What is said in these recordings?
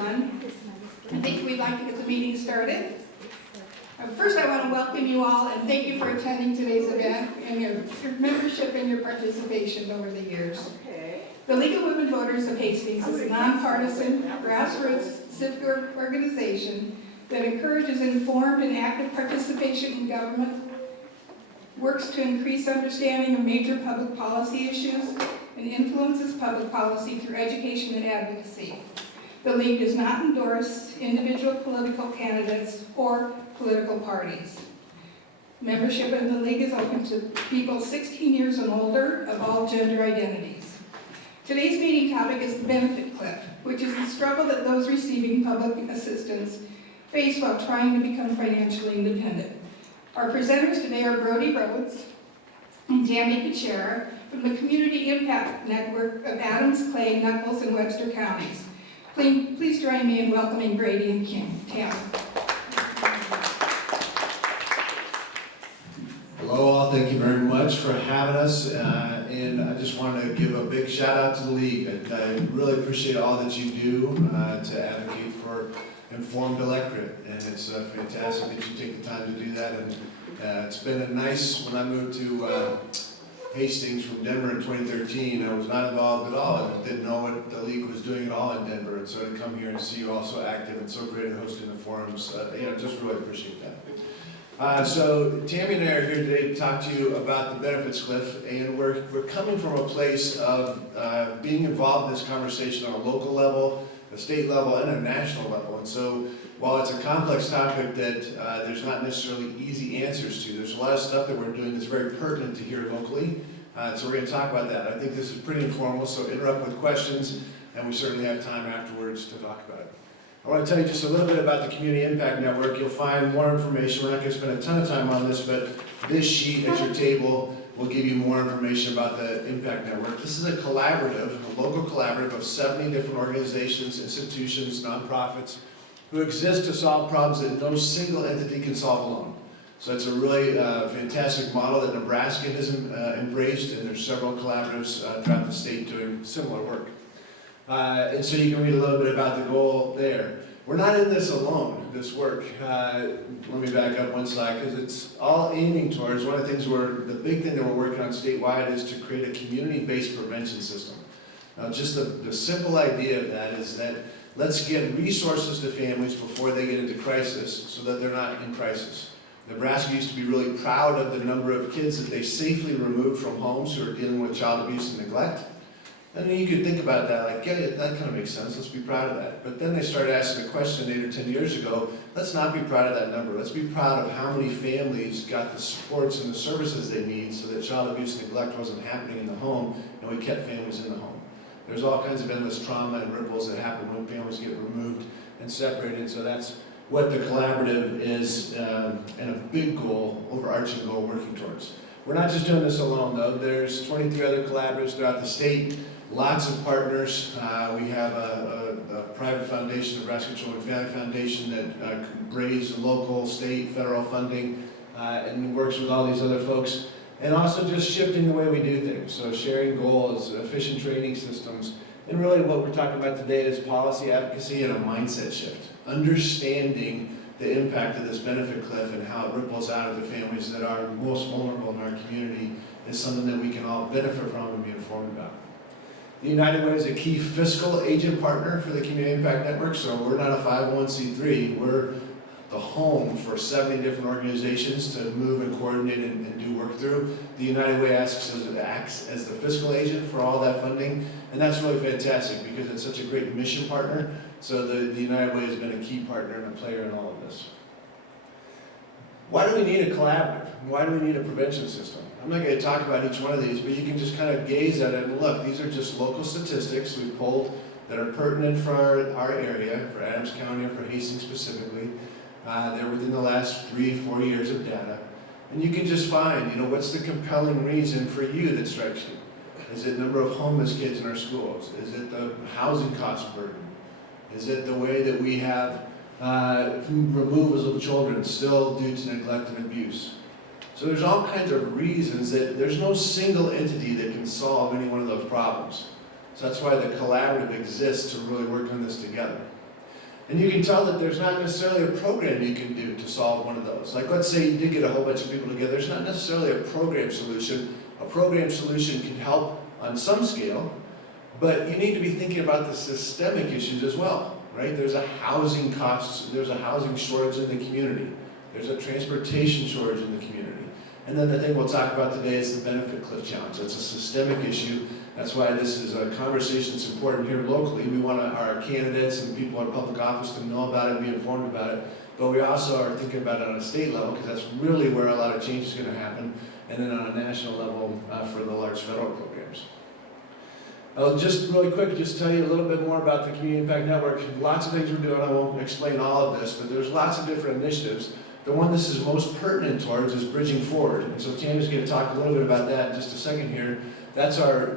everyone. I think we'd like to get the meeting started. First, I want to welcome you all and thank you for attending today's event and your membership and your participation over the years. The League of Women Voters of Hastings is a nonpartisan, grassroots civic organization that encourages informed and active participation in government, works to increase understanding of major public policy issues, and influences public policy through education and advocacy. The League does not endorse individual political candidates or political parties. Membership in the League is open to people 16 years and older of all gender identities. Today's meeting topic is the benefit cliff, which is the struggle that those receiving public assistance face while trying to become financially independent. Our presenters today are Brady Rhodes and Tami Kucera from the Community Impact Network of Adams, Clay, Nuckolls, and Webster counties. Please join me in welcoming Brady and Tami. Hello all, thank you very much for having us, and I just wanted to give a big shout out to the League. I really appreciate all that you do to advocate for informed electorate, and it's fantastic that you take the time to do that. And it's been a nice, when I moved to Hastings from Denver in 2013, I was not involved at all. I didn't know what the League was doing at all in Denver, and so to come here and see you all so active and so great at hosting the forums, just really appreciate that. So Tami and I are here today to talk to you about the benefits cliff, and we're coming from a place of being involved in this conversation on a local level, a state level, and a national level. And so while it's a complex topic that there's not necessarily easy answers to, there's a lot of stuff that we're doing that's very pertinent to here locally. So we're going to talk about that. I think this is pretty informal, so interrupt with questions, and we certainly have time afterwards to talk about it. I want to tell you just a little bit about the Community Impact Network. You'll find more information. We're not going to spend a ton of time on this, but this sheet at your table will give you more information about the Impact Network. This is a collaborative, a local collaborative of 70 different organizations, institutions, nonprofits, who exist to solve problems that no single entity can solve alone. So it's a really fantastic model that Nebraska has embraced, and there's several collaboratives throughout the state doing similar work. And so you can read a little bit about the goal there. We're not in this alone, this work. Let me back up one slide, because it's all aiming towards, one of the things the big thing that we're working on statewide is to create a community-based prevention system. Now, just the simple idea of that is that let's get resources to families before they get into crisis so that they're not in crisis. Nebraska used to be really proud of the number of kids that they safely removed from homes who are dealing with child abuse and neglect. And then you could think about that, like, yeah, that kind of makes sense, let's be proud of that. But then they started asking the question 8 or 10 years ago, let's not be proud of that number. Let's be proud of how many families got the supports and the services they need so that child abuse and neglect wasn't happening in the home, and we kept families in the home. There's all kinds of endless trauma and ripples that happen when families get removed and separated, so that's what the collaborative is, and a big goal, overarching goal, working towards. We're not just doing this alone, though. There's 23 other collaboratives throughout the state. Lots of partners. We have a private foundation, Nebraska Children and Family Foundation, that raises local, state, federal funding, and works with all these other folks. And also just shifting the way we do things. So sharing goals, efficient training systems, and really what we're talking about today is policy advocacy and a mindset shift. Understanding the impact of this benefit cliff and how it ripples out of the families that are most vulnerable in our community is something that we can all benefit from and be informed about. The United Way is a key fiscal agent partner for the Community Impact Network, so we're not a 501c3, we're the home for 70 different organizations to move and coordinate and do work through. The United Way acts as the fiscal agent for all that funding, and that's really fantastic because it's such a great mission partner, so the United Way has been a key partner and a player in all of this. Why do we need a collaborative? Why do we need a prevention system? I'm not going to talk about each one of these, but you can just kind of gaze at it and look. These are just local statistics we've pulled that are pertinent for our area, for Adams County, or for Hastings specifically. They're within the last 3-4 years of data. And you can just find, what's the compelling reason for you that strikes you? Is it the number of homeless kids in our schools? Is it the housing cost burden? Is it the way that we have removals of children still due to neglect and abuse? So there's all kinds of reasons that there's no single entity that can solve any one of those problems. So that's why the collaborative exists to really work on this together. And you can tell that there's not necessarily a program you can do to solve one of those. Like let's say you did get a whole bunch of people together, there's not necessarily a program solution. A program solution can help on some scale, but you need to be thinking about the systemic issues as well, right? There's a housing cost, there's a housing shortage in the community. There's a transportation shortage in the community. And then the thing we'll talk about today is the benefit cliff challenge. It's a systemic issue. That's why this is a conversation that's important here locally. We want our candidates and people in public office to know about it, be informed about it. But we also are thinking about it on a state level because that's really where a lot of change is going to happen. And then on a national level for the large federal programs. I'll just really quick just tell you a little bit more about the Community Impact Network. Lots of things we're doing. I won't explain all of this, but there's lots of different initiatives. The one this is most pertinent towards is Bridging Forward. And so Tami's going to talk a little bit about that in just a second here. That's our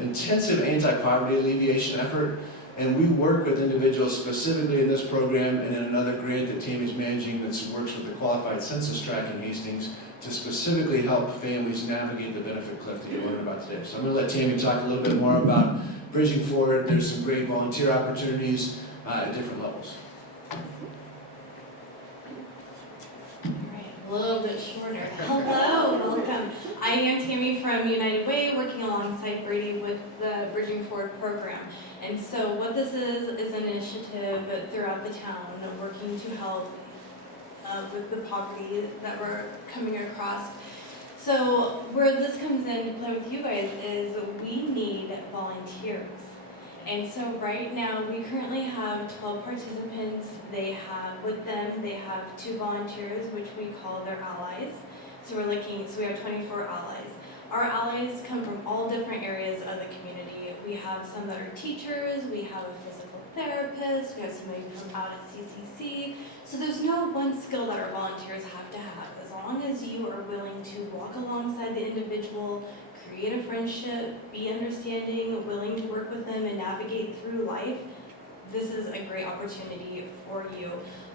intensive anti-poverty alleviation effort. And we work with individuals specifically in this program and in another grant that Tami's managing that works with the Qualified Census Tract in Hastings to specifically help families navigate the benefit cliff that you're learning about today. So I'm going to let Tami talk a little bit more about Bridging Forward. There's some great volunteer opportunities at different levels. A little bit shorter. Hello, welcome. I am Tami from United Way, working alongside Brady with the Bridging Forward program. And so what this is an initiative throughout the town working to help with the poverty that we're coming across. So where this comes into play with you guys is we need volunteers. And so right now, we currently have 12 participants. They have 2 volunteers, which we call their allies. So we have 24 allies. Our allies come from all different areas of the community. We have some that are teachers, we have a physical therapist, we have somebody from out at CCC. So there's no one skill that our volunteers have to have. As long as you are willing to walk alongside the individual, create a friendship, be understanding, willing to work with them and navigate through life, this is a great opportunity for you.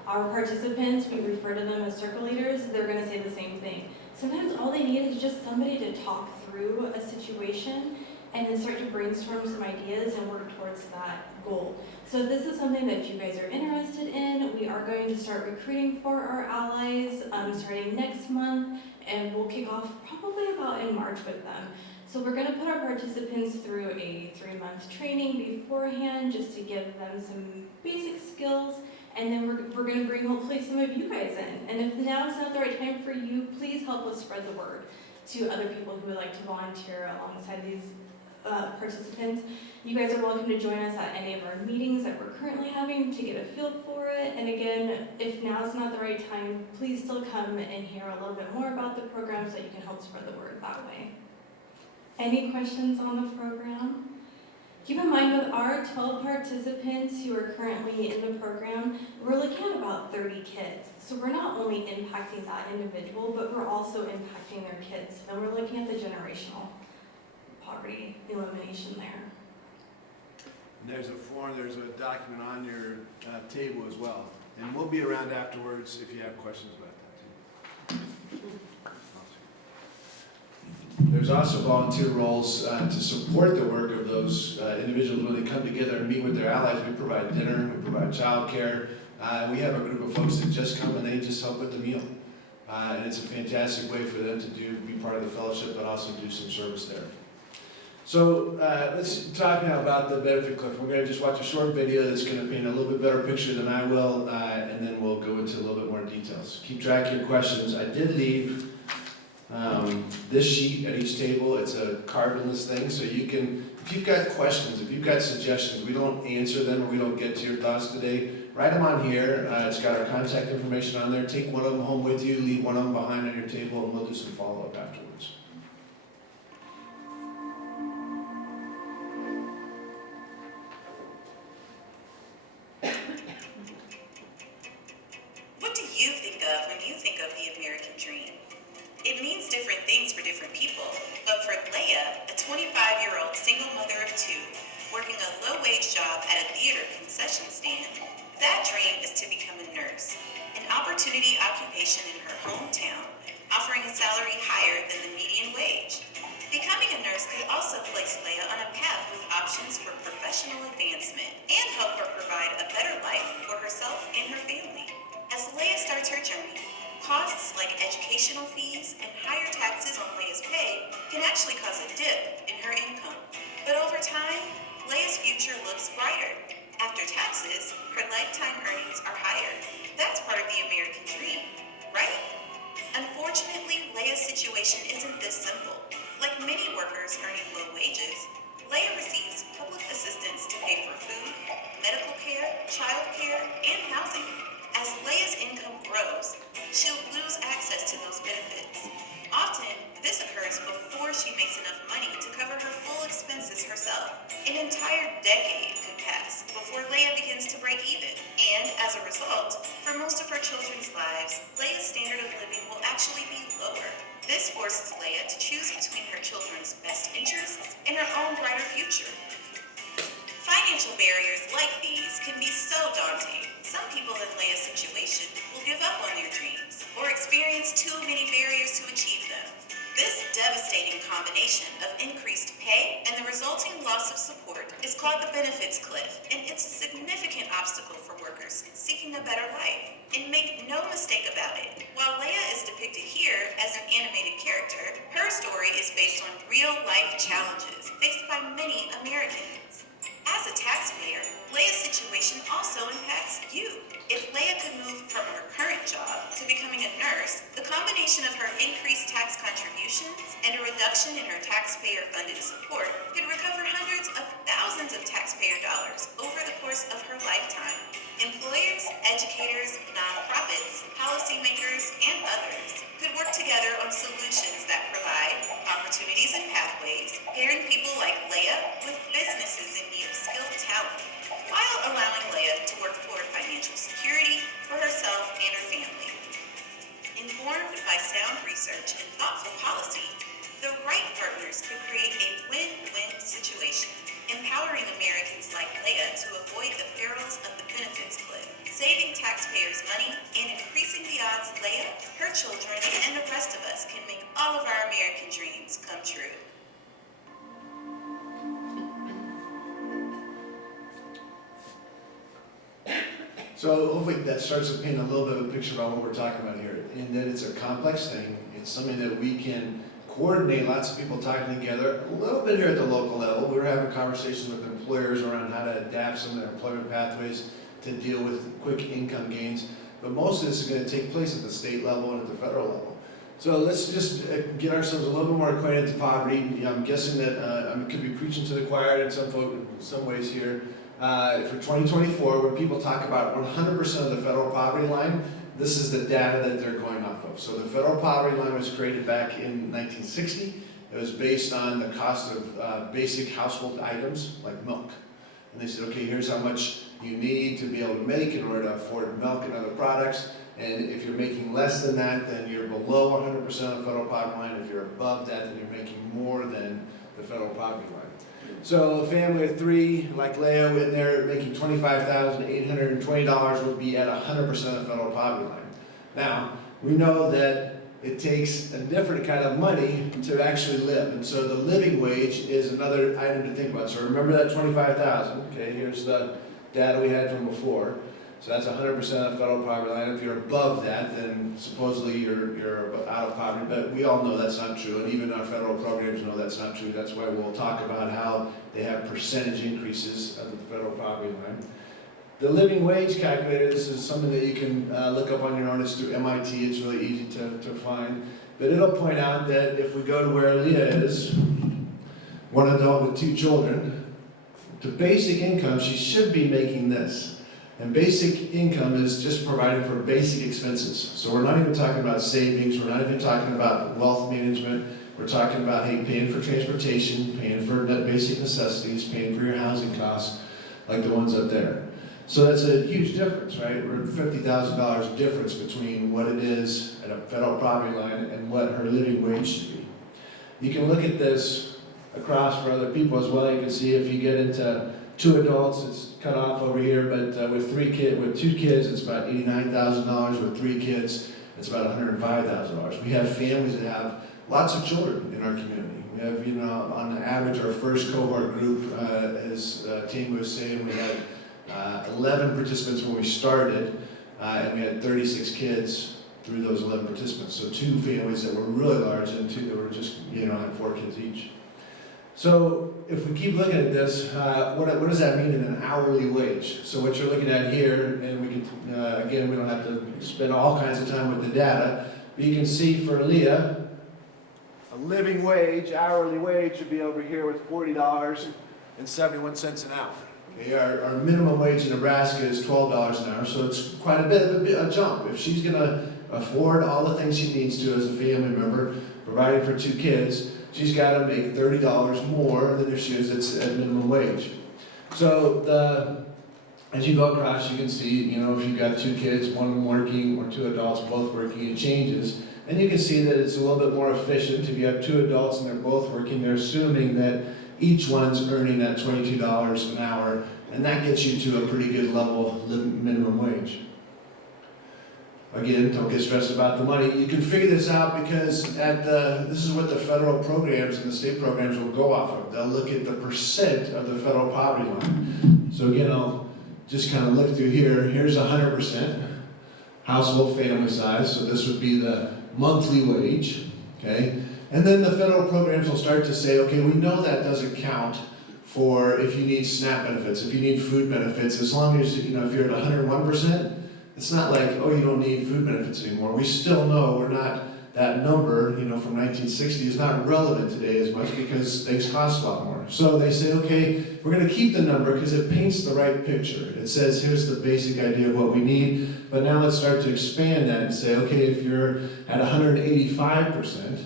Our participants, we refer to them as circle leaders, they're going to say the same thing. Sometimes all they need is just somebody to talk through a situation and then start to brainstorm some ideas and work towards that goal. So this is something that you guys are interested in. We are going to start recruiting for our allies starting next month, and we'll kick off probably about in March with them. So we're going to put our participants through a 3-month training beforehand just to give them some basic skills, and then we're going to bring hopefully some of you guys in. And if now is not the right time for you, please help us spread the word to other people who would like to volunteer alongside these participants. You guys are welcome to join us at any of our meetings that we're currently having to get a feel for it. And again, if now is not the right time, please still come and hear a little bit more about the program so you can help spread the word that way. Any questions on the program? Keep in mind with our 12 participants who are currently in the program, we're looking at about 30 kids. So we're not only impacting that individual, but we're also impacting their kids. And we're looking at the generational poverty elimination there. And there's a document on your table as well. And we'll be around afterwards if you have questions about that too. There's also volunteer roles to support the work of those individuals when they come together and meet with their allies. We provide dinner, we provide childcare. We have a group of folks that just come and they just help with the meal. And it's a fantastic way for them to be part of the fellowship, but also do some service there. So let's talk now about the benefit cliff. We're going to just watch a short video that's going to paint a little bit better picture than I will, and then we'll go into a little bit more details. Keep track of your questions. I did leave this sheet at each table. It's a carbonless thing, so you can, if you've got questions, if you've got suggestions, we don't answer them or we don't get to your thoughts today, write them on here. It's got our contact information on there. Take one of them home with you, leave one of them behind on your table, and we'll do some follow-up afterwards. What do you think of when you think of the American dream? It means different things for different people, but for Leah, a 25-year-old single mother of 2, working a low-wage job at a theater concession stand, that dream is to become a nurse, an opportunity occupation in her hometown, offering a salary higher than the median wage. Becoming a nurse could also place Leah on a path with options for professional advancement and help her provide a better life for herself and her family. As Leia starts her journey, costs like educational fees and higher taxes on Leia's pay can actually cause a dip in her income. But over time, Leia's future looks brighter. After taxes, her lifetime earnings are higher. That's part of the American dream, right? Unfortunately, Leia's situation isn't this simple. Like many workers earning low wages, Leia receives public assistance to pay for food, medical care, child care, and housing. As Leia's income grows, she'll lose access to those benefits. Often, this occurs before she makes enough money to cover her full expenses herself. An entire decade could pass before Leia begins to break even. And as a result, for most of her children's lives, Leia's standard of living will actually be lower. This forces Leia to choose between her children's best interests and her own brighter future. Financial barriers like these can be so daunting. Some people in Leia's situation will give up on their dreams or experience too many barriers to achieve them. This devastating combination of increased pay and the resulting loss of support is called the benefits cliff, and it's a significant obstacle for workers seeking a better life. And make no mistake about it, while Leia is depicted here as an animated character, her story is based on real-life challenges faced by many Americans. As a taxpayer, Leia's situation also impacts you. If Leia could move from her current job to becoming a nurse, the combination of her increased tax contributions and a reduction in her taxpayer-funded support could recover hundreds of thousands of taxpayer dollars over the course of her lifetime. Employers, educators, nonprofits, policymakers, and others could work together on solutions that provide opportunities and pathways, pairing people like Leia with businesses in need of skilled talent, while allowing Leia to work toward financial security for herself and her family. Informed by sound research and thoughtful policy, the right partners could create a win-win situation, empowering Americans like Leia to avoid the perils of the benefits cliff, saving taxpayers money, and increasing the odds Leia, her children, and the rest of us can make all of our American dreams come true. So hopefully that starts to paint a little bit of a picture about what we're talking about here, in that it's a complex thing. It's something that we can coordinate, lots of people talking together, a little bit here at the local level. We were having conversations with employers around how to adapt some of their employment pathways to deal with quick income gains, but most of this is going to take place at the state level and at the federal level. So let's just get ourselves a little bit more acquainted to poverty. I'm guessing that I could be preaching to the choir in some ways here. For 2024, when people talk about 100% of the federal poverty line, this is the data that they're going off of. So the federal poverty line was created back in 1960. It was based on the cost of basic household items like milk. And they said, okay, here's how much you need to be able to make in order to afford milk and other products. And if you're making less than that, then you're below 100% of the federal poverty line. If you're above that, then you're making more than the federal poverty line. So a family of three, like Leia, in there making $25,820 would be at 100% of the federal poverty line. Now, we know that it takes a different kind of money to actually live, and so the living wage is another item to think about. So remember that $25,000. Okay, here's the data we had from before. So that's 100% of the federal poverty line. If you're above that, then supposedly you're out of poverty, but we all know that's not true, and even our federal programs know that's not true. That's why we'll talk about how they have percentage increases of the federal poverty line. The living wage calculator, this is something that you can look up on your own. It's through MIT. It's really easy to find. But it'll point out that if we go to where Leah is, one adult with 2 children, to basic income, she should be making this. And basic income is just providing for basic expenses. So we're not even talking about savings, we're not even talking about wealth management, we're talking about, hey, paying for transportation, paying for basic necessities, paying for your housing costs, like the ones up there. So that's a huge difference, right? We're $50,000 difference between what it is at a federal poverty line and what her living wage should be. You can look at this across for other people as well. You can see if you get into 2 adults, it's cut off over here, but with 2 kids, it's about $89,000. With 3 kids, it's about $105,000. We have families that have lots of children in our community. We have, on average, our first cohort group, as Tami was saying, we had 11 participants when we started, and we had 36 kids through those 11 participants. So 2 families that were really large and 2 that were just, had 4 kids each. So if we keep looking at this, what does that mean in an hourly wage? So what you're looking at here, and we can, again, we don't have to spend all kinds of time with the data, but you can see for Leah, a living wage, hourly wage would be over here with $40.71 an hour. Okay, our minimum wage in Nebraska is $12 an hour, so it's quite a bit of a jump. If she's gonna afford all the things she needs to as a family member, providing for 2 kids, she's gotta make $30 more than if she was at minimum wage. So as you go across, you can see, if you've got 2 kids, one working, or 2 adults both working, it changes. And you can see that it's a little bit more efficient. If you have 2 adults and they're both working, they're assuming that each one's earning that $22 an hour, and that gets you to a pretty good level minimum wage. Again, don't get stressed about the money. You can figure this out because this is what the federal programs and the state programs will go off of. They'll look at the percent of the federal poverty line. So again, I'll just kind of look through here. Here's 100% household family size, so this would be the monthly wage, okay? And then the federal programs will start to say, okay, we know that doesn't count for if you need SNAP benefits, if you need food benefits, as long as, if you're at 101%, it's not like, oh, you don't need food benefits anymore. We still know we're not, that number, from 1960 is not relevant today as much because things cost a lot more. So they say, okay, we're gonna keep the number because it paints the right picture. It says, here's the basic idea of what we need, but now let's start to expand that and say, okay, if you're at 185%,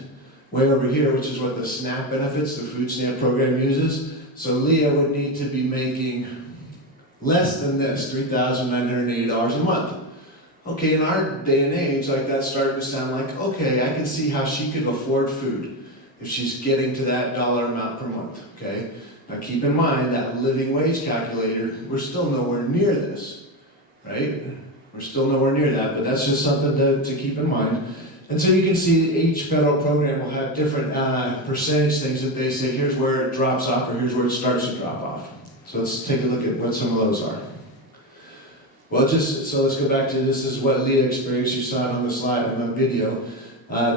way over here, which is what the SNAP benefits, the food stamp program uses, so Leah would need to be making less than this, $3,980 a month. Okay, in our day and age, that's starting to sound like, okay, I can see how she could afford food if she's getting to that dollar amount per month, okay? Now keep in mind that living wage calculator, we're still nowhere near this, right? We're still nowhere near that, but that's just something to keep in mind. And so you can see each federal program will have different percentage things that they say, here's where it drops off or here's where it starts to drop off. So let's take a look at what some of those are. Well, so let's go back to, this is what Leah experienced. You saw it on the slide on the video.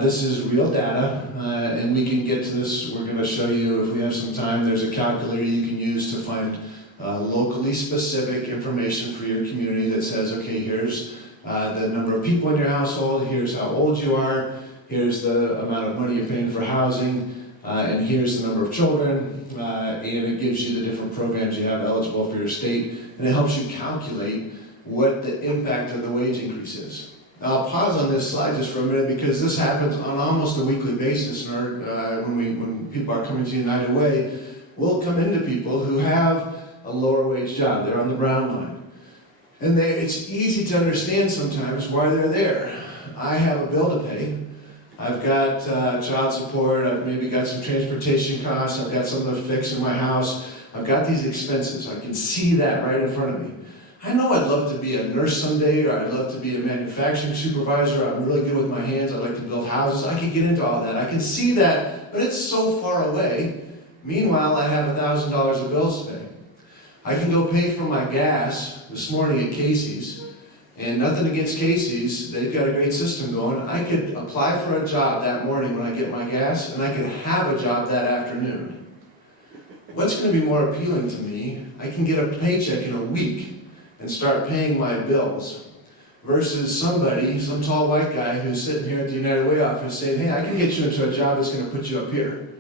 This is real data, and we can get to this. We're going to show you, if we have some time, there's a calculator you can use to find locally specific information for your community that says, okay, here's the number of people in your household, here's how old you are, here's the amount of money you're paying for housing, and here's the number of children, and it gives you the different programs you have eligible for your state, and it helps you calculate what the impact of the wage increase is. Now I'll pause on this slide just for a minute because this happens on almost a weekly basis when people are coming to United Way. We'll come into people who have a lower wage job. They're on the brown line. And it's easy to understand sometimes why they're there. I have a bill to pay. I've got child support, I've maybe got some transportation costs, I've got something to fix in my house. I've got these expenses. I can see that right in front of me. I know I'd love to be a nurse someday, or I'd love to be a manufacturing supervisor. I'm really good with my hands. I like to build houses. I can get into all that. I can see that, but it's so far away. Meanwhile, I have $1,000 of bills to pay. I can go pay for my gas this morning at Casey's, and nothing against Casey's. They've got a great system going. I could apply for a job that morning when I get my gas, and I could have a job that afternoon. What's going to be more appealing to me? I can get a paycheck in a week and start paying my bills, versus somebody, some tall white guy who's sitting here at the United Way office saying, hey, I can get you into a job that's going to put you up here.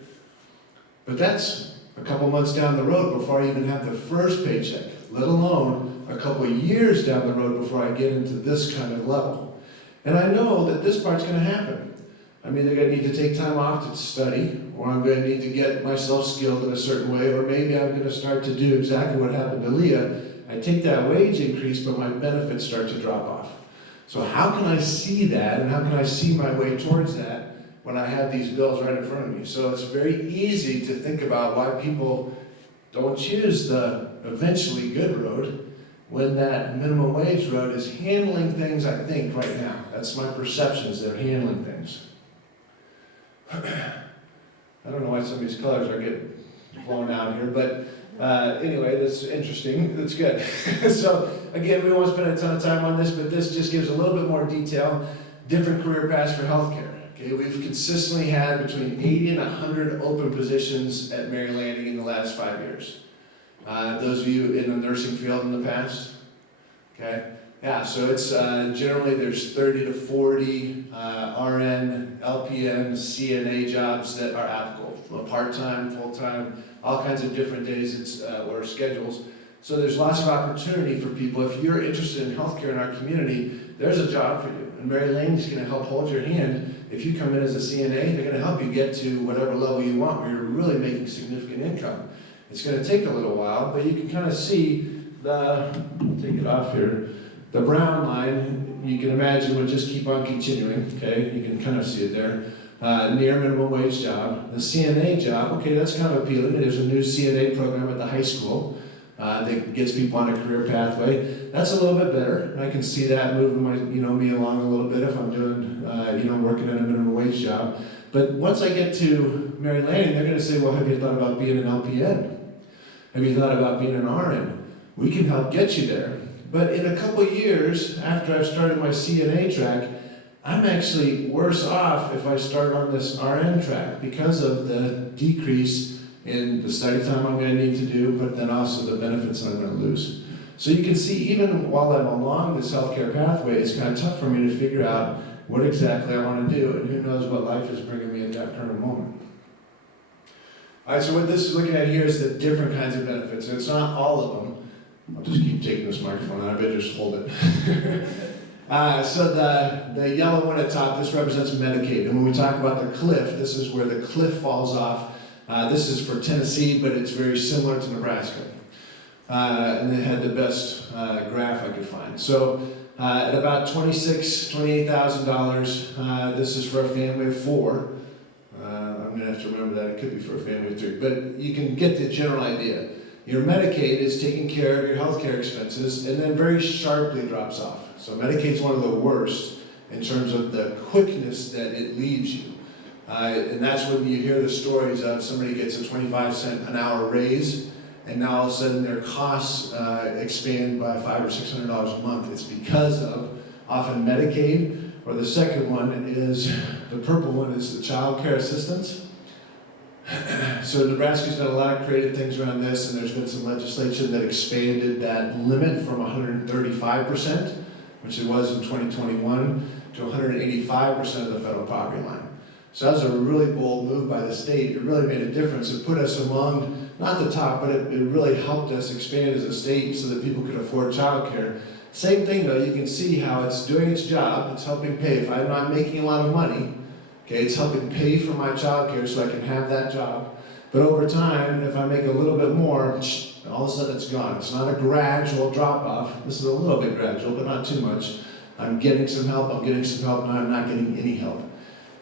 But that's a couple months down the road before I even have the first paycheck, let alone a couple of years down the road before I get into this kind of level. And I know that this part's going to happen. I'm either going to need to take time off to study, or I'm going to need to get myself skilled in a certain way, or maybe I'm going to start to do exactly what happened to Leah. I take that wage increase, but my benefits start to drop off. So how can I see that, and how can I see my way towards that when I have these bills right in front of me? So it's very easy to think about why people don't choose the eventually good road when that minimum wage road is handling things, I think, right now. That's my perception, is they're handling things. I don't know why some of these colors are getting blown out here, but Anyway, that's interesting. That's good. So again, we won't spend a ton of time on this, but this just gives a little bit more detail. Different career paths for healthcare. Okay, we've consistently had between 80 and 100 open positions at Mary Lanning in the last 5 years. Those of you in the nursing field in the past, okay? Yeah, so it's generally there's 30 to 40 RN, LPN, CNA jobs that are applicable. Part-time, full-time, all kinds of different days or schedules. So there's lots of opportunity for people. If you're interested in healthcare in our community, there's a job for you. And Mary Lanning is going to help hold your hand. If you come in as a CNA, they're going to help you get to whatever level you want where you're really making significant income. It's going to take a little while, but you can kind of see take it off here, the brown line, you can imagine would just keep on continuing, okay? You can kind of see it there. Near minimum wage job. The CNA job, okay, that's kind of appealing. There's a new CNA program at the high school that gets people on a career pathway. That's a little bit better. I can see that moving me along a little bit if I'm doing, working in a minimum wage job. But once I get to Mary Lanning, they're going to say, well, have you thought about being an LPN? Have you thought about being an RN? We can help get you there. But in a couple years, after I've started my CNA track, I'm actually worse off if I start on this RN track because of the decrease in the study time I'm going to need to do, but then also the benefits I'm going to lose. So you can see, even while I'm along this healthcare pathway, it's kind of tough for me to figure out what exactly I want to do, and who knows what life is bringing me at that current moment. All right, so what this is looking at here is the different kinds of benefits, and it's not all of them. I'll just keep taking this microphone out, I better just hold it. So the yellow one at top, this represents Medicaid. And when we talk about the cliff, this is where the cliff falls off. This is for Tennessee, but it's very similar to Nebraska. And they had the best graph I could find. So at about $28,000, this is for a family of 4. I'm going to have to remember that it could be for a family of 3, but you can get the general idea. Your Medicaid is taking care of your healthcare expenses and then very sharply drops off. So Medicaid's one of the worst in terms of the quickness that it leaves you. And that's when you hear the stories of somebody gets a 25-cent an hour raise, and now all of a sudden their costs expand by $500 or $600 a month. It's because of often Medicaid, or the second one is, the purple one is the child care assistance. So Nebraska's done a lot of creative things around this, and there's been some legislation that expanded that limit from 135%, which it was in 2021, to 185% of the federal poverty line. So that was a really bold move by the state. It really made a difference. It put us among, not the top, but it really helped us expand as a state so that people could afford childcare. Same thing though, you can see how it's doing its job. It's helping pay. If I'm not making a lot of money, okay, it's helping pay for my childcare so I can have that job. But over time, if I make a little bit more, all of a sudden it's gone. It's not a gradual drop off. This is a little bit gradual, but not too much. I'm getting some help, now I'm not getting any help.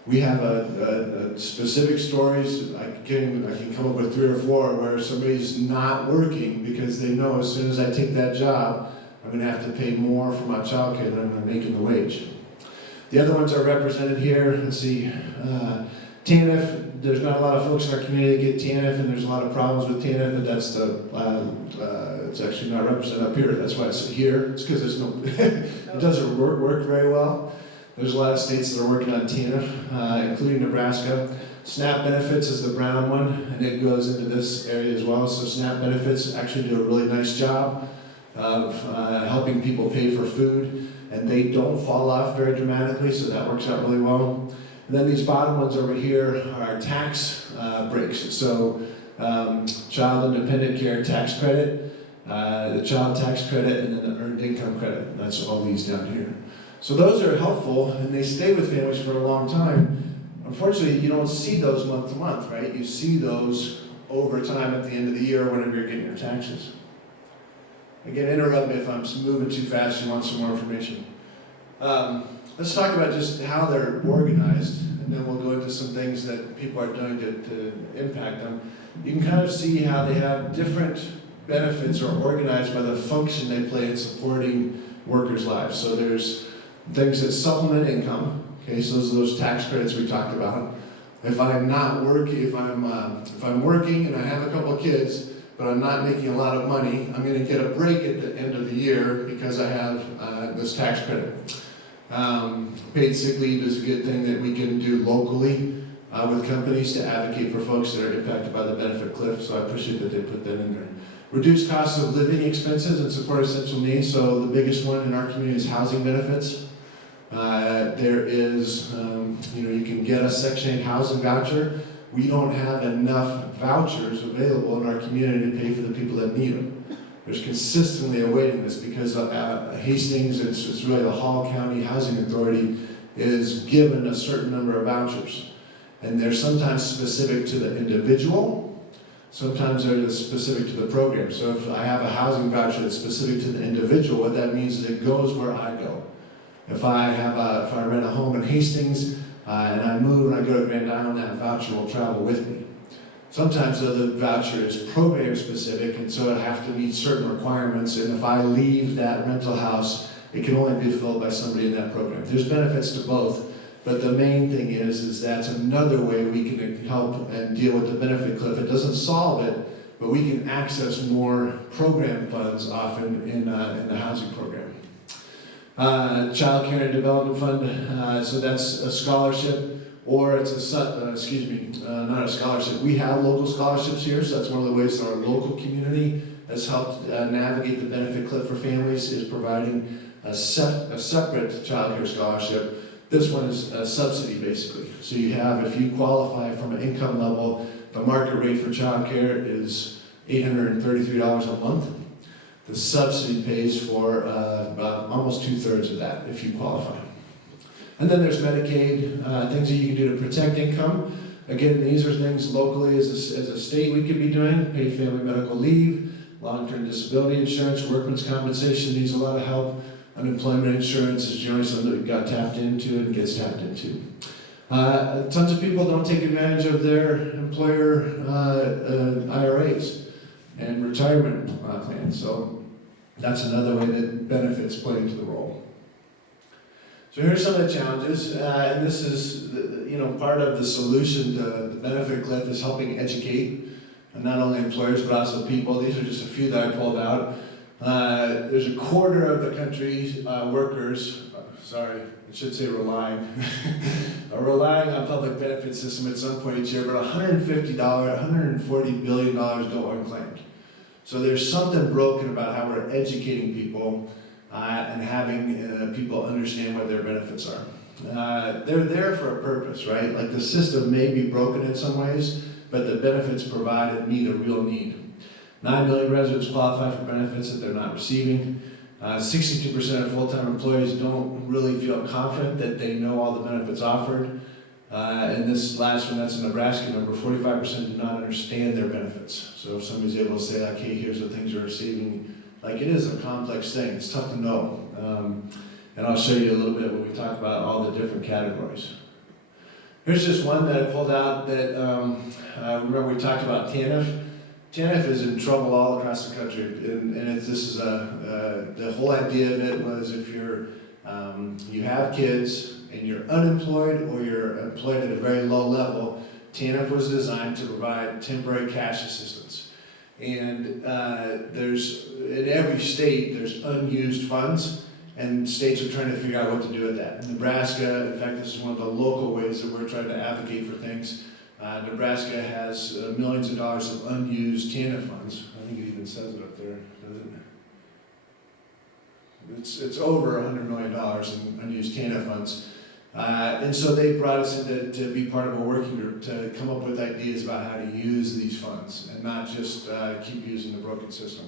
We have a specific stories, I can come up with 3 or 4 where somebody's not working because they know as soon as I take that job, I'm going to have to pay more for my childcare than I'm making the wage. The other ones are represented here. Let's see, TANF. There's not a lot of folks in our community that get TANF, and there's a lot of problems with TANF, but that's it's actually not represented up here. That's why it's here. It's because there's no, it doesn't work very well. There's a lot of states that are working on TANF, including Nebraska. SNAP benefits is the brown one, and it goes into this area as well. So SNAP benefits actually do a really nice job of helping people pay for food, and they don't fall off very dramatically, so that works out really well. And then these bottom ones over here are tax breaks. So child and dependent care tax credit, the child tax credit, and then the earned income credit. That's all these down here. So those are helpful, and they stay with families for a long time. Unfortunately, you don't see those month to month, right? You see those over time at the end of the year whenever you're getting your taxes. Again, interrupt me if I'm moving too fast and you want some more information. Let's talk about just how they're organized, and then we'll go into some things that people are doing to impact them. You can kind of see how they have different benefits are organized by the function they play in supporting workers' lives. So there's things that supplement income. Okay, so those tax credits we talked about. If I'm not working, if I'm working and I have a couple of kids, but I'm not making a lot of money, I'm going to get a break at the end of the year because I have this tax credit. Paid sick leave is a good thing that we can do locally with companies to advocate for folks that are impacted by the benefit cliff, so I appreciate that they put that in there. Reduced costs of living expenses and support essential needs, so the biggest one in our community is housing benefits. There is, you can get a Section 8 housing voucher. We don't have enough vouchers available in our community to pay for the people that need them. There's consistently a waiting list because Hastings, it's really the Hall County Housing Authority, is given a certain number of vouchers. And they're sometimes specific to the individual, sometimes they're specific to the program. So if I have a housing voucher that's specific to the individual, what that means is it goes where I go. If I rent a home in Hastings and I move and I go to Grand Island, that voucher will travel with me. Sometimes though, the voucher is program specific, and so it has to meet certain requirements, and if I leave that rental house, it can only be filled by somebody in that program. There's benefits to both, but the main thing is that's another way we can help and deal with the benefit cliff. It doesn't solve it, but we can access more program funds often in the housing program. Child Care and Development Fund, so that's a scholarship, or it's not a scholarship. We have local scholarships here, so that's one of the ways that our local community has helped navigate the benefit cliff for families, is providing a separate child care scholarship. This one is a subsidy, basically. So you have, if you qualify from an income level, the market rate for child care is $833 a month. The subsidy pays for about almost 2/3 of that if you qualify. And then there's Medicaid, things that you can do to protect income. Again, these are things locally as a state we could be doing. Paid family medical leave, long-term disability insurance, workman's compensation needs a lot of help. Unemployment insurance is generally something that got tapped into and gets tapped into. Tons of people don't take advantage of their employer IRAs and retirement plans, so that's another way that benefits play into the role. So here's some of the challenges, and this is part of the solution to the benefit cliff is helping educate not only employers but also people. These are just a few that I pulled out. There's a quarter of the country's workers, I should say relying, are relying on public benefit system at some point each year, but $140 billion go unclaimed. So there's something broken about how we're educating people and having people understand what their benefits are. They're there for a purpose, right? Like the system may be broken in some ways, but the benefits provided meet a real need. 9 million residents qualify for benefits that they're not receiving. 62% of full-time employees don't really feel confident that they know all the benefits offered. And this last one, that's a Nebraska number, 45% do not understand their benefits. So if somebody's able to say, like, hey, here's the things you're receiving, like it is a complex thing, it's tough to know. And I'll show you a little bit when we talk about all the different categories. Here's just one that I pulled out that, remember we talked about TANF. TANF is in trouble all across the country, and the whole idea of it was if you have kids and you're unemployed or you're employed at a very low level, TANF was designed to provide temporary cash assistance. And in every state, there's unused funds, and states are trying to figure out what to do with that. Nebraska, in fact, this is one of the local ways that we're trying to advocate for things. Nebraska has millions of dollars of unused TANF funds. I think it even says it up there, doesn't it? It's over $100 million in unused TANF funds. And so they brought us in to be part of a working group to come up with ideas about how to use these funds and not just keep using the broken system.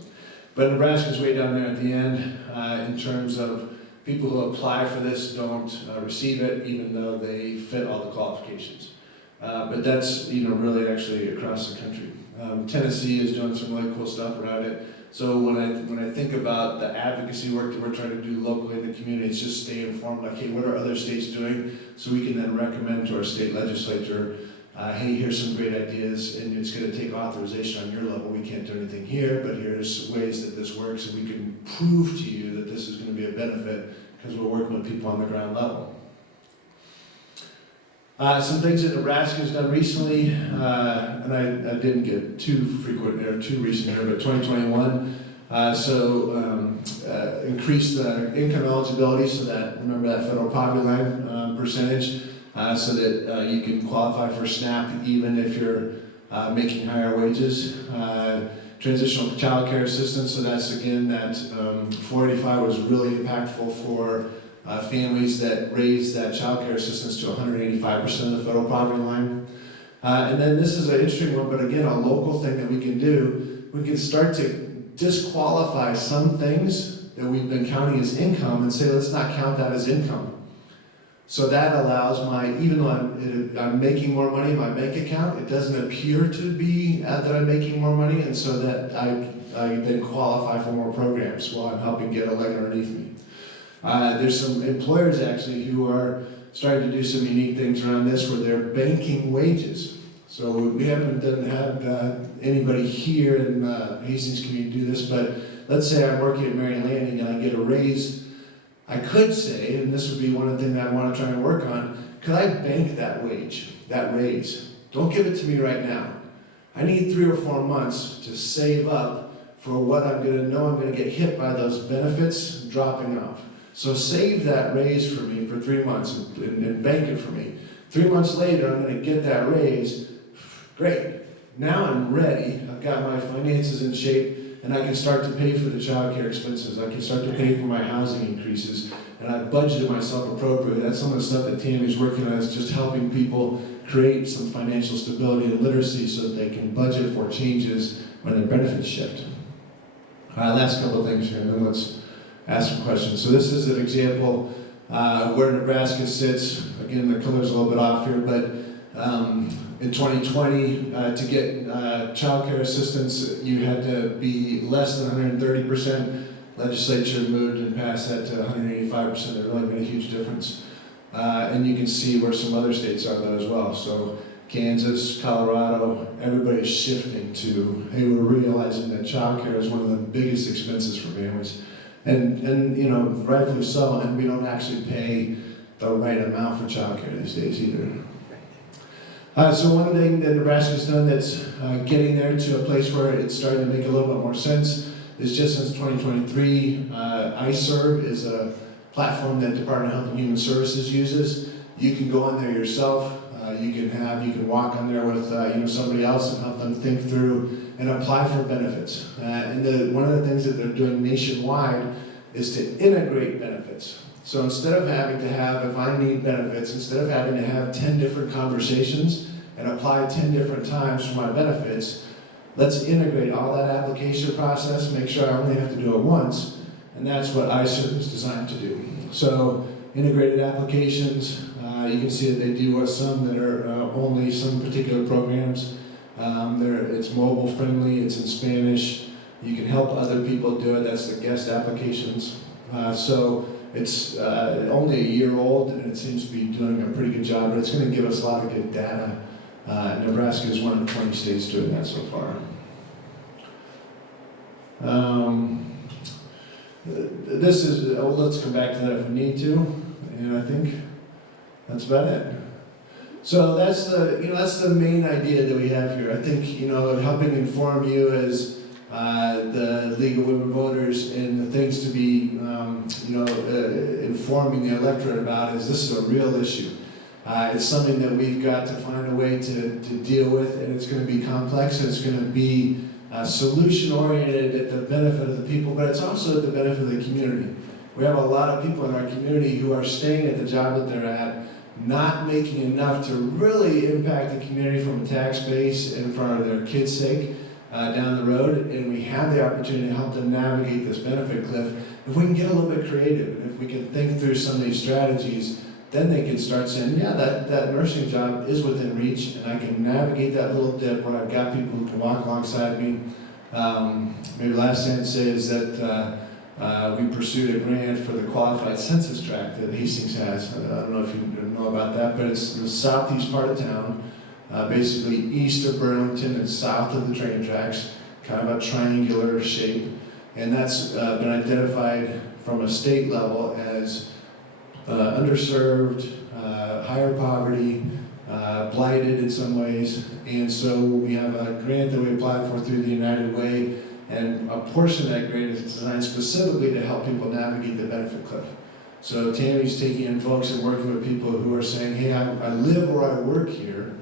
But Nebraska's way down there at the end in terms of people who apply for this don't receive it even though they fit all the qualifications. But that's really actually across the country. Tennessee is doing some really cool stuff around it. So when I think about the advocacy work that we're trying to do locally in the community, it's just stay informed, like, hey, what are other states doing? So we can then recommend to our state legislature, hey, here's some great ideas, and it's going to take authorization on your level. We can't do anything here, but here's ways that this works, and we can prove to you that this is going to be a benefit because we're working with people on the ground level. Some things that Nebraska has done recently, and I didn't get too frequent or too recent here, but 2021. Increase the income eligibility, so that, remember that federal poverty line percentage, so that you can qualify for SNAP even if you're making higher wages. Transitional child care assistance, so that's again that 485 was really impactful for families that raised that child care assistance to 185% of the federal poverty line. And then this is an interesting one, but again, a local thing that we can do. We can start to disqualify some things that we've been counting as income and say, let's not count that as income. So that allows even though I'm making more money in my bank account, it doesn't appear to be that I'm making more money, and so that I then qualify for more programs while I'm helping get a leg underneath me. There's some employers actually who are starting to do some unique things around this where they're banking wages. So we haven't had anybody here in Hastings community do this, but let's say I'm working at Marion Landing and I get a raise. I could say, and this would be one of the things I want to try and work on, could I bank that wage, that raise? Don't give it to me right now. I need 3 or 4 months to save up for what I'm going to know I'm going to get hit by those benefits dropping off. So save that raise for me for 3 months and bank it for me. 3 months later, I'm going to get that raise. Great. Now I'm ready. I've got my finances in shape, and I can start to pay for the child care expenses. I can start to pay for my housing increases, and I've budgeted myself appropriately. That's some of the stuff that Tami's working on, is just helping people create some financial stability and literacy so that they can budget for changes when their benefits shift. Last couple of things here, and then let's ask some questions. So this is an example of where Nebraska sits. Again, the color's a little bit off here, but in 2020, to get child care assistance, you had to be less than 130%. Legislature moved and passed that to 185%. There really made a huge difference. And you can see where some other states are though as well. So Kansas, Colorado, everybody's shifting to, hey, we're realizing that child care is one of the biggest expenses for families. And you know, rightfully so, and we don't actually pay the right amount for child care these days either. So one thing that Nebraska's done that's getting there to a place where it's starting to make a little bit more sense is just since 2023, iServe is a platform that Department of Health and Human Services uses. You can go on there yourself. You can walk on there with somebody else and help them think through and apply for benefits. And one of the things that they're doing nationwide is to integrate benefits. So instead of having to have, if I need benefits, instead of having to have 10 different conversations and apply 10 different times for my benefits, let's integrate all that application process, make sure I only have to do it once, and that's what iServe is designed to do. So integrated applications, you can see that they do some that are only some particular programs. It's mobile friendly, it's in Spanish. You can help other people do it, that's the guest applications. So it's only a year old and it seems to be doing a pretty good job, but it's going to give us a lot of good data. Nebraska is one of the 20 states doing that so far. This is, let's come back to that if we need to, and I think that's about it. So that's the main idea that we have here. I think, helping inform you as the League of Women Voters and the things to be, informing the electorate about is this is a real issue. It's something that we've got to find a way to deal with, and it's going to be complex, and it's going to be solution-oriented at the benefit of the people, but it's also at the benefit of the community. We have a lot of people in our community who are staying at the job that they're at, not making enough to really impact the community from a tax base and for their kids' sake down the road, and we have the opportunity to help them navigate this benefit cliff. If we can get a little bit creative, and if we can think through some of these strategies, then they can start saying, yeah, that nursing job is within reach, and I can navigate that little dip where I've got people who can walk alongside me. Maybe last thing I'd say is that we pursued a grant for the qualified census tract that Hastings has. I don't know if you know about that, but it's the southeast part of town, basically east of Burlington and south of the train tracks, kind of a triangular shape. And that's been identified from a state level as underserved, higher poverty, blighted in some ways. And so we have a grant that we applied for through the United Way, and a portion of that grant is designed specifically to help people navigate the benefit cliff. So Tami's taking in folks and working with people who are saying, hey, I live where I work here,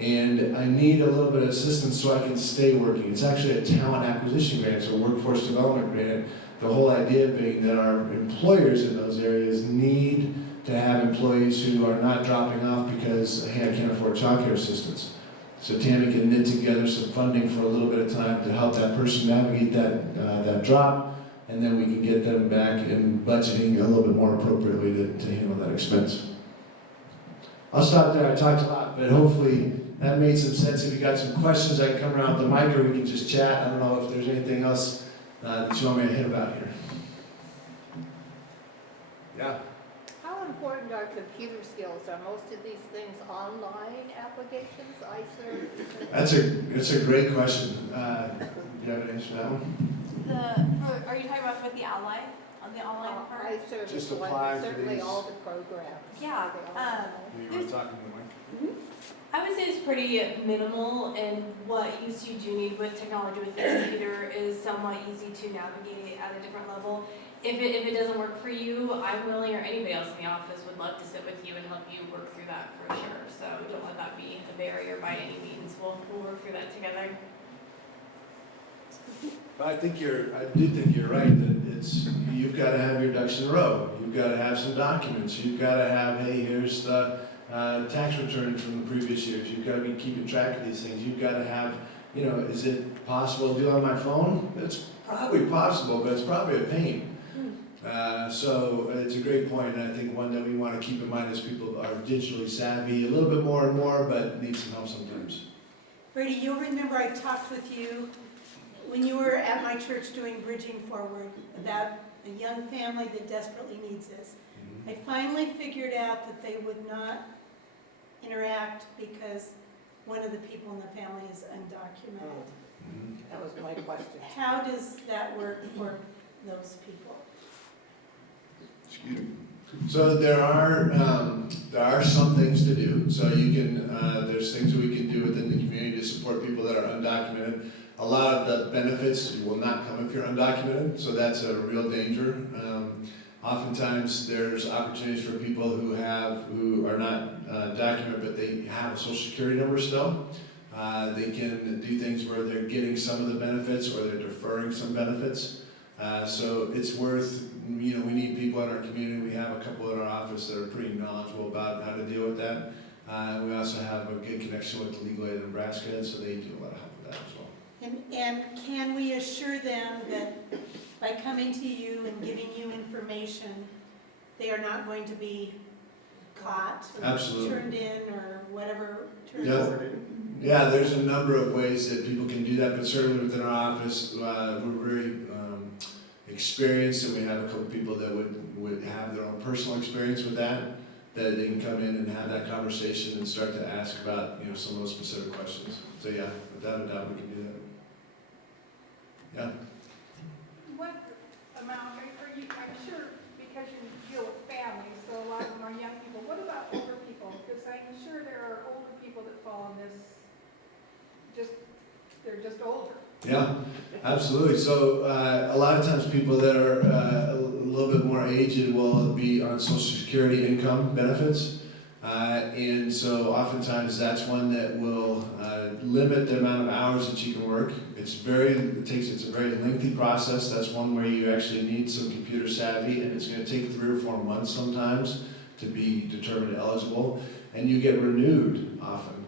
and I need a little bit of assistance so I can stay working. It's actually a talent acquisition grant, so a workforce development grant. The whole idea being that our employers in those areas need to have employees who are not dropping off because, hey, I can't afford childcare assistance. So Tami can knit together some funding for a little bit of time to help that person navigate that drop, and then we can get them back in budgeting a little bit more appropriately to handle that expense. I'll stop there. I talked a lot, but hopefully that made some sense. If you got some questions, I can come around with the mic, or we can just chat. I don't know if there's anything else that you want me to hit about here. Yeah. How important are computer skills? Are most of these things online applications, ISER? That's a great question. Do you have an answer to that one? Are you talking about with the ally, on the online part? ISER is Just the one, apply for certainly these. all the programs. Yeah, They all online. You want to talk to the mic? I would say it's pretty minimal, and what use you do need with technology with your computer is somewhat easy to navigate at a different level. If it doesn't work for you, I'm willing, or anybody else in the office would love to sit with you and help you work through that for sure. So don't let that be a barrier by any means. We'll work through that together. I do think you're right, that you've got to have your ducks in a row. You've got to have some documents. You've got to have, hey, here's the tax return from the previous years. You've got to be keeping track of these things. You've got to have, is it possible to do on my phone? It's probably possible, but it's probably a pain. So it's a great point, and I think one that we want to keep in mind as people are digitally savvy, a little bit more and more, but need some help sometimes. Brady, you'll remember I talked with you when you were at my church doing Bridging Forward about a young family that desperately needs this. I finally figured out that they would not interact because one of the people in the family is undocumented. That was my question. How does that work for those people? Excuse me. So there are some things to do. So you can there's things that we can do within the community to support people that are undocumented. A lot of the benefits will not come if you're undocumented, so that's a real danger. Oftentimes there's opportunities for people who are not documented, but they have a social security number still. They can do things where they're getting some of the benefits or they're deferring some benefits. So it's worth, we need people in our community. We have a couple in our office that are pretty knowledgeable about how to deal with that. We also have a good connection with the Legal Aid of Nebraska, and so they do a lot of help with that as well. And can we assure them that by coming to you and giving you information, they are not going to be caught or Absolutely. turned in or whatever? Yeah, there's a number of ways that people can do that, but certainly within our office, we're very experienced, and we have a couple people that would have their own personal experience with that they can come in and have that conversation and start to ask about some of those specific questions. So yeah, without a doubt, we can do that. Yeah. What amount are you, I'm sure because you deal with families, so a lot of them are young people. What about older people? Because I'm sure there are older people that fall in this, they're just older. Yeah, absolutely. So a lot of times people that are a little bit more aged will be on Social Security income benefits. And so oftentimes that's one that will limit the amount of hours that you can work. It's a very lengthy process. That's one where you actually need some computer savvy, and it's going to take 3 or 4 months sometimes to be determined eligible. And you get renewed often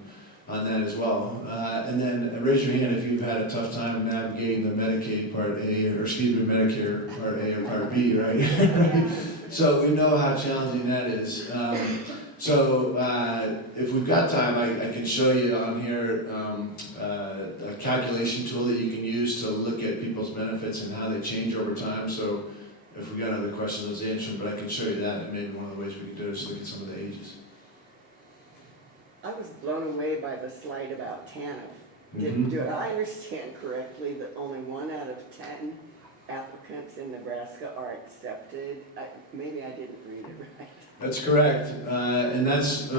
on that as well. And then raise your hand if you've had a tough time navigating the Medicaid Part A, or Medicare Part A or Part B, right? So we know how challenging that is. So if we've got time, I can show you on here a calculation tool that you can use to look at people's benefits and how they change over time. So if we've got other questions, let's answer them, but I can show you that, and maybe one of the ways we can do it is look at some of the ages. I was blown away by the slide about TANF. Did I understand correctly that only 1 out of 10 applicants in Nebraska are accepted? Maybe I didn't read it right. That's correct, and that's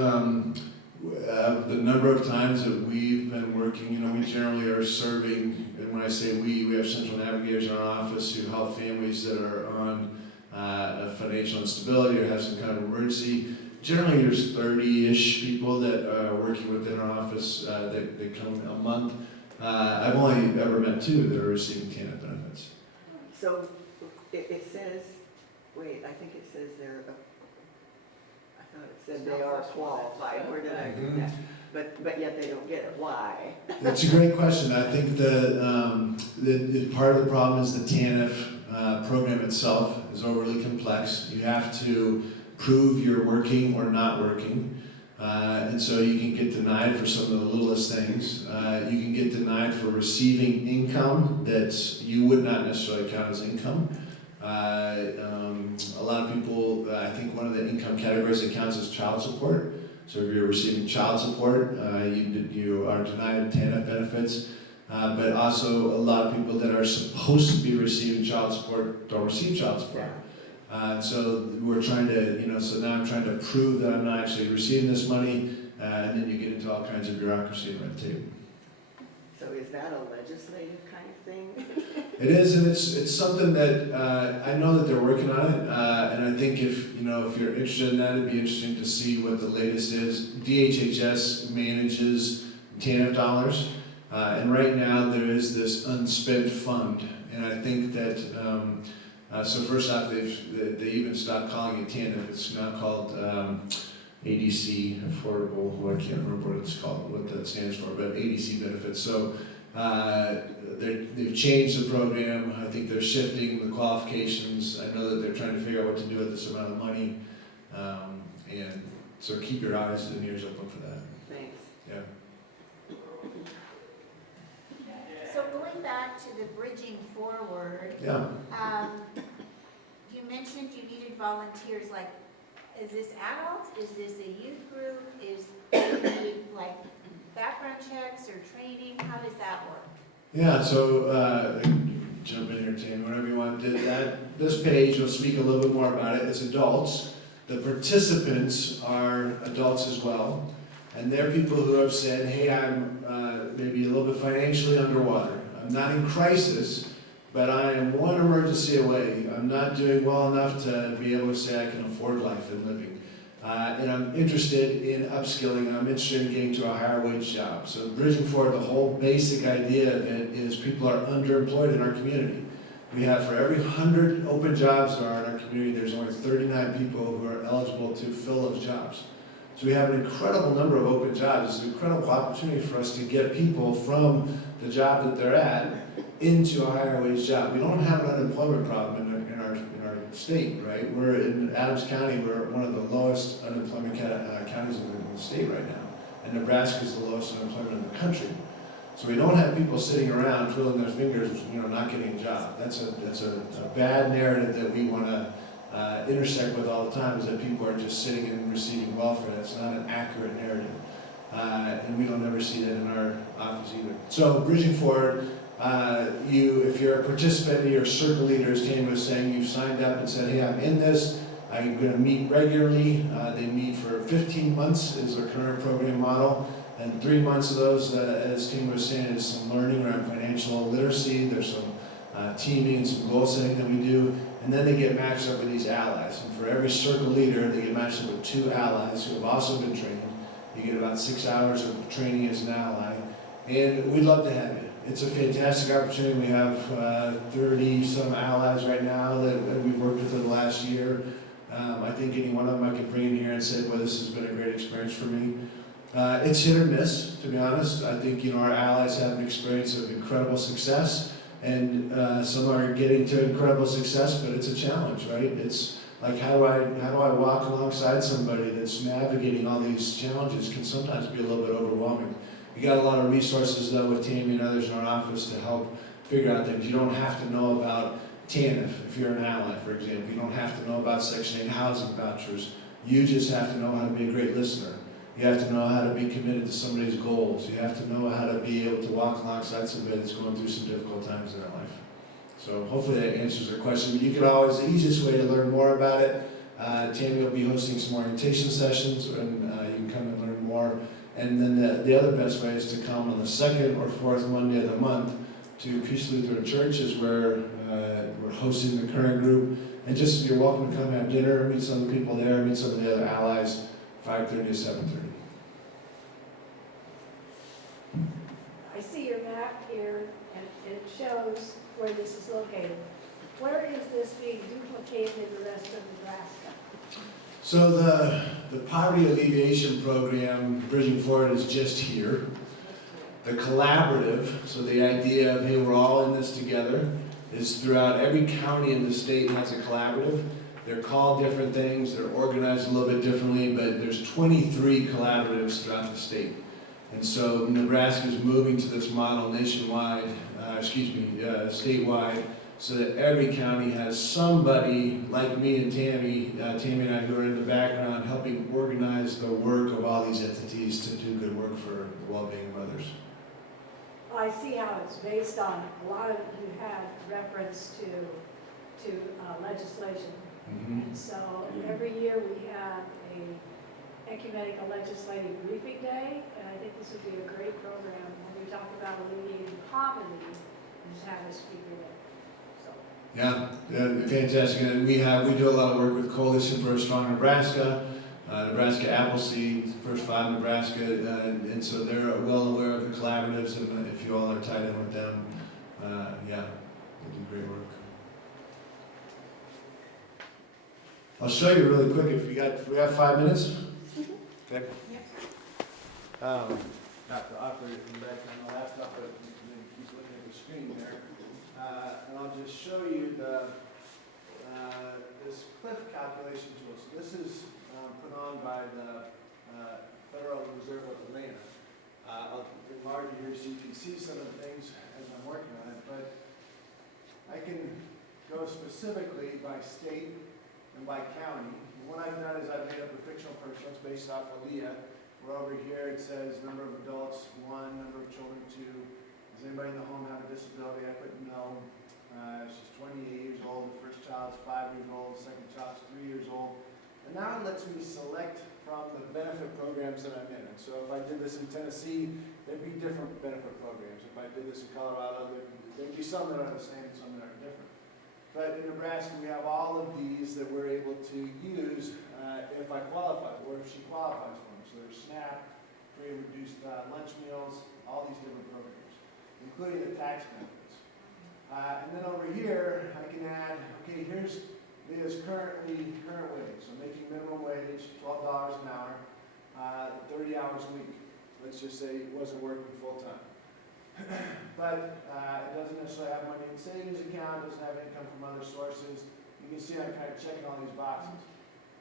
The number of times that we've been working, we generally are serving, and when I say we have central navigators in our office who help families that are on financial instability or have some kind of emergency. Generally, there's 30-ish people that are working within our office that come a month. I've only ever met 2 that are receiving TANF benefits. So it says, wait, I think it says they're, I thought it said they are qualified. Where did I read that? But yet they don't get it. Why? That's a great question. I think the part of the problem is the TANF program itself is overly complex. You have to prove you're working or not working. And so you can get denied for some of the littlest things. You can get denied for receiving income that you would not necessarily count as income. A lot of people, I think one of the income categories that counts as child support. So if you're receiving child support, you are denied TANF benefits. But also a lot of people that are supposed to be receiving child support don't receive child support. So we're trying to, so now I'm trying to prove that I'm not actually receiving this money, and then you get into all kinds of bureaucracy and red tape. So is that a legislative kind of thing? It is, and it's something that I know that they're working on it, and I think if you're interested in that, it'd be interesting to see what the latest is. DHHS manages TANF dollars, and right now there is this unspent fund, and I think that. So first off, they even stopped calling it TANF. It's now called ADC, Affordable. Well, I can't remember what it's called, what that stands for, but ADC benefits. So they've changed the program. I think they're shifting the qualifications. I know that they're trying to figure out what to do with this amount of money, and so keep your eyes and ears open for that. Thanks. Yeah. So going back to the bridging forward, Yeah. you mentioned you needed volunteers, like, is this adults, is this a youth group, is it need, like, background checks or training, how does that work? Yeah, so jump in here, Tami, whatever you want. This page will speak a little bit more about it. It's adults. The participants are adults as well. And they're people who have said, hey, I'm maybe a little bit financially underwater. I'm not in crisis, but I am one emergency away. I'm not doing well enough to be able to say I can afford life and living. And I'm interested in upskilling, and I'm interested in getting to a higher wage job. So bridging forward, the whole basic idea of it is people are underemployed in our community. We have, for every 100 open jobs there are in our community, there's only 39 people who are eligible to fill those jobs. So we have an incredible number of open jobs. It's an incredible opportunity for us to get people from the job that they're at into a higher wage job. We don't have an unemployment problem in our state, right? We're in Adams County, we're one of the lowest unemployment counties in the state right now. And Nebraska is the lowest unemployment in the country. So we don't have people sitting around twiddling their fingers, not getting a job. That's a bad narrative that we want to intersect with all the time, is that people are just sitting and receiving welfare. That's not an accurate narrative. And we don't ever see that in our office either. So bridging forward, if you're a participant, you're a circle leader, as Tami was saying, you've signed up and said, hey, I'm in this, I'm going to meet regularly. They meet for 15 months is their current program model. And 3 months of those, as Tami was saying, is some learning around financial literacy. There's some teaming and some goal setting that we do. And then they get matched up with these allies. And for every circle leader, they get matched up with 2 allies who have also been trained. You get about 6 hours of training as an ally. And we'd love to have you. It's a fantastic opportunity. We have 30-some allies right now that we've worked with in the last year. I think any one of them I could bring in here and say, well, this has been a great experience for me. It's hit or miss, to be honest. I think our allies have an experience of incredible success, and some are getting to incredible success, but it's a challenge, right? It's like, how do I walk alongside somebody that's navigating all these challenges can sometimes be a little bit overwhelming. We got a lot of resources though with Tami and others in our office to help figure out things. You don't have to know about TANF if you're an ally, for example. You don't have to know about Section 8 housing vouchers. You just have to know how to be a great listener. You have to know how to be committed to somebody's goals. You have to know how to be able to walk alongside somebody that's going through some difficult times in their life. So hopefully that answers your question. But you can always, the easiest way to learn more about it, Tami will be hosting some orientation sessions, and you can come and learn more more. And then the other best way is to come on the second or fourth Monday of the month to Peace Lutheran Church, is where we're hosting the current group. And just, you're welcome to come have dinner, meet some of the people there, meet some of the other allies, 5:30 to 7:30. I see your map here, and it shows where this is located. Where is this being duplicated in the rest of Nebraska? So the poverty alleviation program, Bridging Forward, is just here. The collaborative, so the idea of, hey, we're all in this together, is throughout every county in the state has a collaborative. They're called different things, they're organized a little bit differently, but there's 23 collaboratives throughout the state. And so Nebraska is moving to this model nationwide, statewide, so that every county has somebody like me and Tami and I, who are in the background helping organize the work of all these entities to do good work for the well-being of others. I see how it's based on, a lot of you had reference to legislation. And so every year we have a ecumenical legislative briefing day, and I think this would be a great program when we talk about alleviating poverty, and just have a speaker there. So. Yeah, fantastic. And we do a lot of work with Coalition for a Strong Nebraska, Nebraska Appleseed, First Five Nebraska, and so they're well aware of the collaboratives, and if you all are tied in with them, yeah, they do great work. I'll show you really quick if we have 5 minutes. Okay. Not to operate it from back on the laptop, but you can keep looking at the screen there. And I'll just show you this cliff calculation tool. So this is put on by the Federal Reserve of Atlanta. I'll enlarge it here so you can see some of the things as I'm working on it. But I can go specifically by state and by county. And what I've done is I've made up a fictional person based off of Leah. We're over here, it says number of adults, 1, number of children, 2. Does anybody in the home have a disability? I put no. She's 28 years old, the first child's 5 years old, the second child's 3 years old. And now it lets me select from the benefit programs that I'm in. And so if I did this in Tennessee, there'd be different benefit programs. If I did this in Colorado, there'd be some that are the same and some that are different. But in Nebraska, we have all of these that we're able to use if I qualify, or if she qualifies for them. So there's SNAP, free and reduced lunch meals, all these different programs, including the tax benefits. And then over here, I can add, okay, here's Leah's current wage. So making minimum wage, $12 an hour, 30 hours a week. Let's just say it wasn't working full time. But it doesn't necessarily have money in savings account, doesn't have income from other sources. You can see I'm kind of checking all these boxes.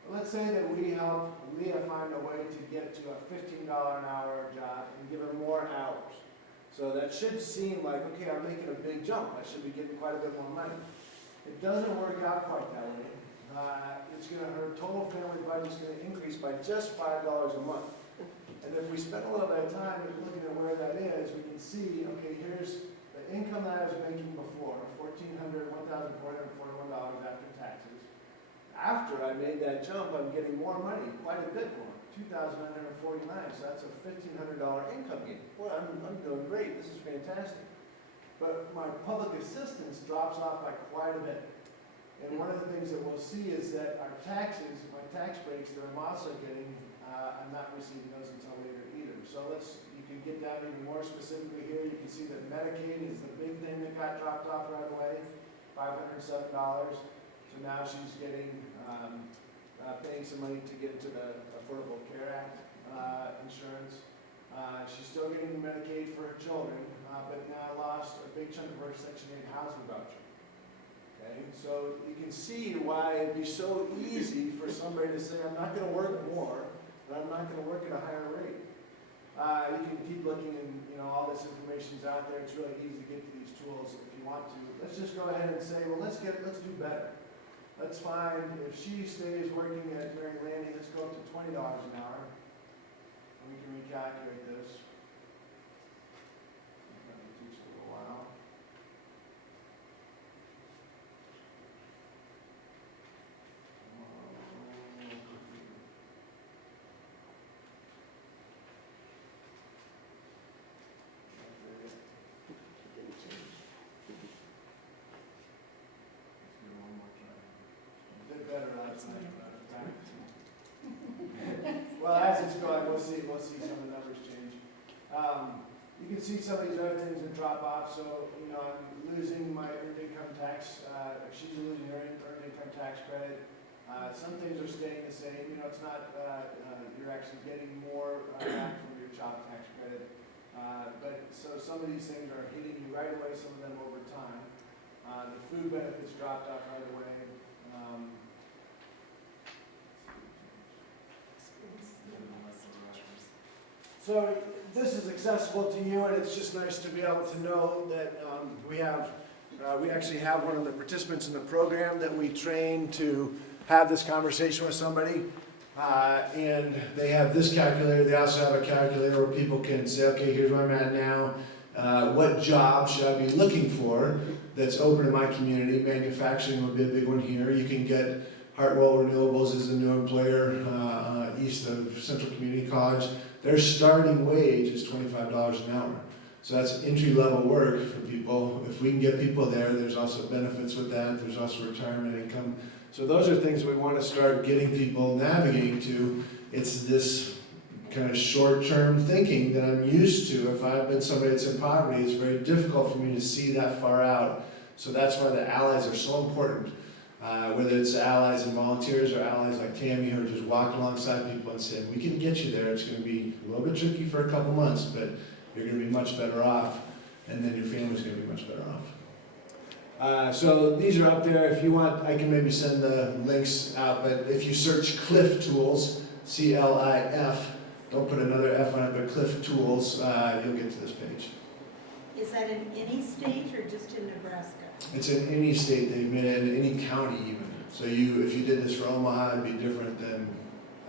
But let's say that we help Leah find a way to get to a $15 an hour job and give her more hours. So that should seem like, okay, I'm making a big jump. I should be getting quite a bit more money. It doesn't work out quite that way. Her total family budget is going to increase by just $5 a month. And if we spend a little bit of time looking at where that is, we can see, okay, here's the income that I was making before, $1,441 after taxes. After I made that jump, I'm getting more money, quite a bit more, $2,949, so that's a $1,500 income gain. Boy, I'm doing great, this is fantastic. But my public assistance drops off by quite a bit. And one of the things that we'll see is that our taxes, my tax breaks that I'm also getting, I'm not receiving those until later either. So you can get down even more specifically here. You can see that Medicaid is the big thing that got dropped off right away, $507. So now she's getting, paying some money to get into the Affordable Care Act insurance. She's still getting Medicaid for her children, but now lost a big chunk of her Section 8 housing voucher. Okay, so you can see why it'd be so easy for somebody to say, I'm not going to work more, but I'm not going to work at a higher rate. You can keep looking, and all this information's out there. It's really easy to get to these tools if you want to. Let's just go ahead and say, well, let's do better. Let's find, if she stays working at Mary Landy, let's go up to $20 an hour. And we can recalculate this. I'm going to teach a little while. Well, as it's going, we'll see some of the numbers change. You can see some of these other things that drop off, so, I'm losing my earned income tax, she's losing her earned income tax credit. Some things are staying the same, it's not, you're actually getting more back from your child tax credit. So some of these things are hitting you right away, some of them over time. The food benefits dropped off right away. So this is accessible to you, and it's just nice to be able to know that we actually have one of the participants in the program that we train to have this conversation with somebody. And they have this calculator. They also have a calculator where people can say, okay, here's where I'm at now. What job should I be looking for that's open in my community? Manufacturing would be a big one here. You can get Hartwell Renewables is a new employer east of Central Community College. Their starting wage is $25 an hour. So that's entry-level work for people. If we can get people there, there's also benefits with that. There's also retirement income. So those are things we want to start getting people navigating to. It's this kind of short-term thinking that I'm used to. If I've been somebody that's in poverty, it's very difficult for me to see that far out. So that's why the allies are so important. Whether it's allies and volunteers or allies like Tami who are just walking alongside people and saying, we can get you there. It's going to be a little bit tricky for a couple months, but you're going to be much better off, and then your family's going to be much better off. So these are up there. If you want, I can maybe send the links out, but if you search Cliff Tools, C-L-I-F, don't put another F on it, but Cliff Tools, you'll get to this page. Is that in any state or just in Nebraska? It's in any state. They've made it in any county even. So if you did this for Omaha, it'd be different than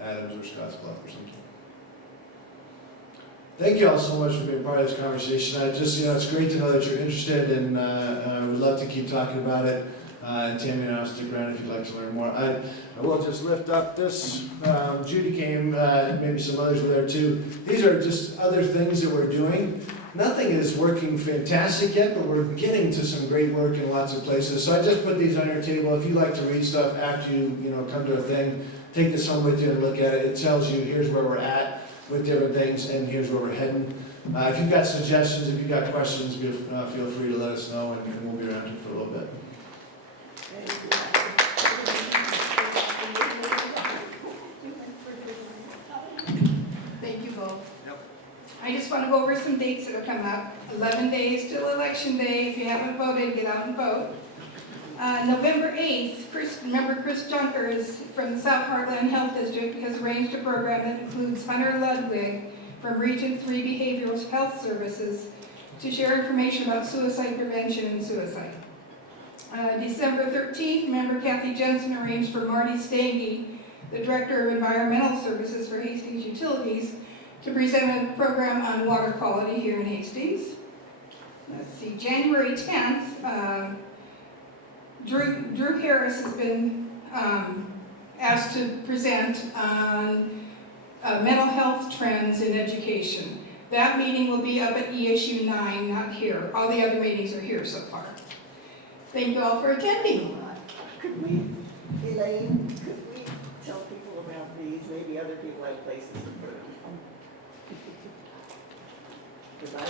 Adams or Scottsbluff or something. Thank you all so much for being part of this conversation. It's great to know that you're interested, and we'd love to keep talking about it. And Tami and I'll stick around if you'd like to learn more. I will just lift up this. Judy came, maybe some others were there too. These are just other things that we're doing. Nothing is working fantastic yet, but we're getting to some great work in lots of places. So I just put these on your table. If you like to read stuff after you come to a thing, take this home with you and look at it. It tells you here's where we're at with different things, and here's where we're heading. If you've got suggestions, if you've got questions, feel free to let us know, and we'll be around here for a little bit. Thank you both. I just want to go over some dates that are coming up. 11 days till Election Day. If you haven't voted, get out and vote. November 8th, Chris Junker is from the South Heartland Health District has arranged a program that includes Hunter Ludwig from Region 3 Behavioral Health Services to share information about suicide prevention and suicide. December 13th, member Kathy Jensen arranged for Marty Stagey, the Director of Environmental Services for Hastings Utilities, to present a program on water quality here in Hastings. Let's see, January 10th, Drew Harris has been asked to present on mental health trends in education. That meeting will be up at ESU 9, not here. All the other meetings are here so far. Thank you all for attending. Elaine, could we tell people about these? Maybe other people have places to put them. Because I